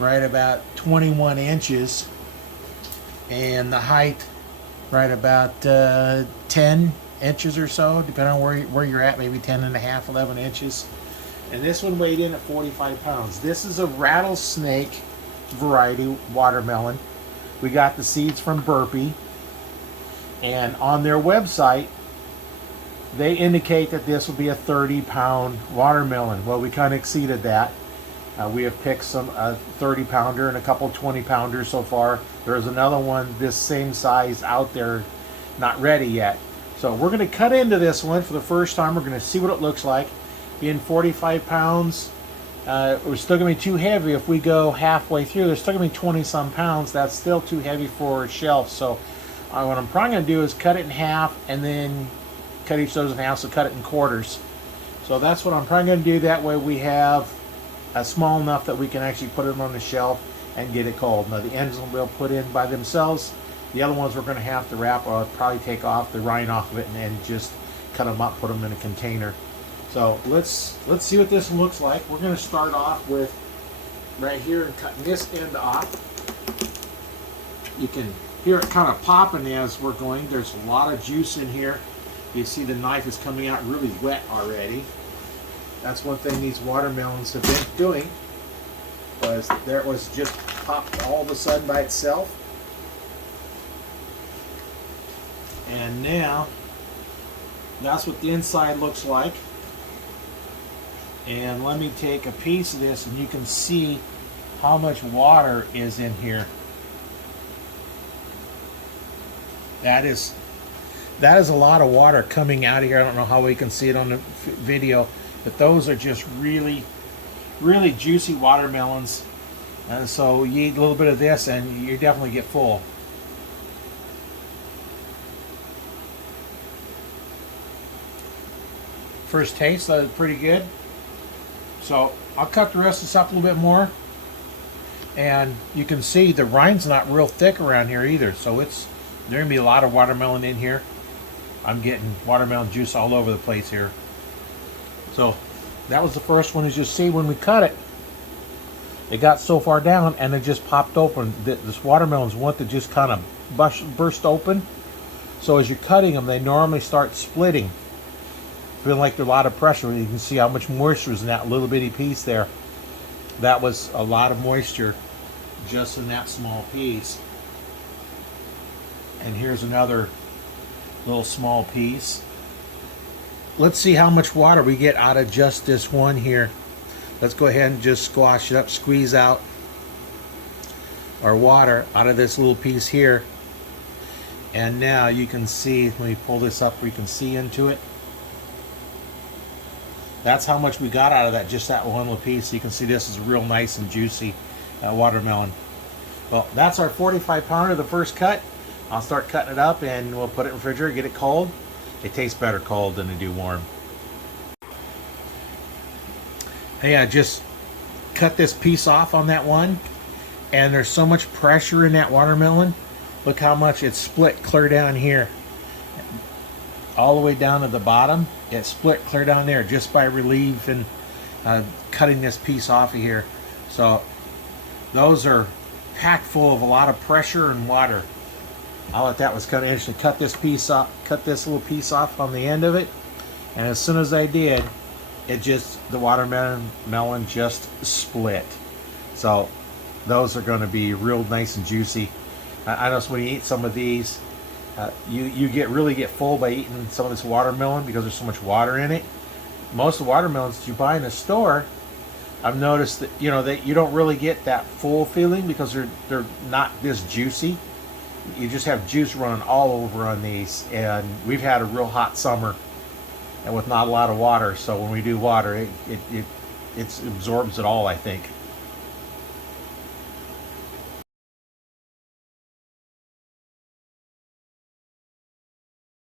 right about 21 inches, and the height right about 10 inches or so, depending on where you're at, maybe 10 and a half, 11 inches. And this one weighed in at 45 pounds. This is a rattlesnake variety watermelon. We got the seeds from Burpee, and on their website they indicate that this will be a 30-pound watermelon. Well, we kind of exceeded that. We have picked some 30-pounder and a couple 20-pounders so far. There's another one this same size out there, not ready yet. So we're going to cut into this one for the first time. We're going to see what it looks like. Being 45 pounds, we're still going to be too heavy. If we go halfway through, there's still going to be 20-some pounds. That's still too heavy for a shelf. So what I'm probably going to do is cut it in half and then cut each of those in half, so cut it in quarters. So that's what I'm probably going to do. That way we have small enough that we can actually put them on the shelf and get it cold. Now the ends we'll put in by themselves. The other ones we're going to have to wrap, or I'll probably take off the rind off of it and then just cut them up, put them in a container. So let's see what this looks like. We're going to start off with right here and cutting this end off. You can hear it kind of popping as we're going. There's a lot of juice in here. You see the knife is coming out really wet already. That's one thing these watermelons have been doing, was there it was just popped all of a sudden by itself. And now that's what the inside looks like. And let me take a piece of this and you can see how much water is in here. That is a lot of water coming out of here. I don't know how we can see it on the video, but those are just really, really juicy watermelons. And so you eat a little bit of this and you definitely get full. First taste, that is pretty good. So I'll cut the rest of this up a little bit more. And you can see the rind's not real thick around here either. So there's going to be a lot of watermelon in here. I'm getting watermelon juice all over the place here. So that was the first one. As you see, when we cut it, it got so far down and it just popped open. This watermelon's one that just kind of burst open. So as you're cutting them, they normally start splitting. Feel like there's a lot of pressure. You can see how much moisture is in that little bitty piece there. That was a lot of moisture just in that small piece. And here's another little small piece. Let's see how much water we get out of just this one here. Let's go ahead and just squash it up, squeeze out our water out of this little piece here. And now you can see, let me pull this up where you can see into it. That's how much we got out of that, just that one little piece. You can see this is real nice and juicy watermelon. Well, that's our 45 pounder, the first cut. I'll start cutting it up and we'll put it in the refrigerator, get it cold. It tastes better cold than they do warm. Hey, I just cut this piece off on that one, and there's so much pressure in that watermelon. Look how much it's split clear down here. All the way down to the bottom. It split clear down there just by relieving, cutting this piece off of here. So those are packed full of a lot of pressure and water. I thought that was kind of interesting. Cut this piece off, cut this little piece off on the end of it, and as soon as I did, the watermelon just split. So those are going to be real nice and juicy. I notice when you eat some of these, you really get full by eating some of this watermelon because there's so much water in it. Most of the watermelons that you buy in the store, I've noticed that that you don't really get that full feeling because they're not this juicy. You just have juice running all over on these, and we've had a real hot summer and with not a lot of water, so when we do water, it absorbs it all, I think.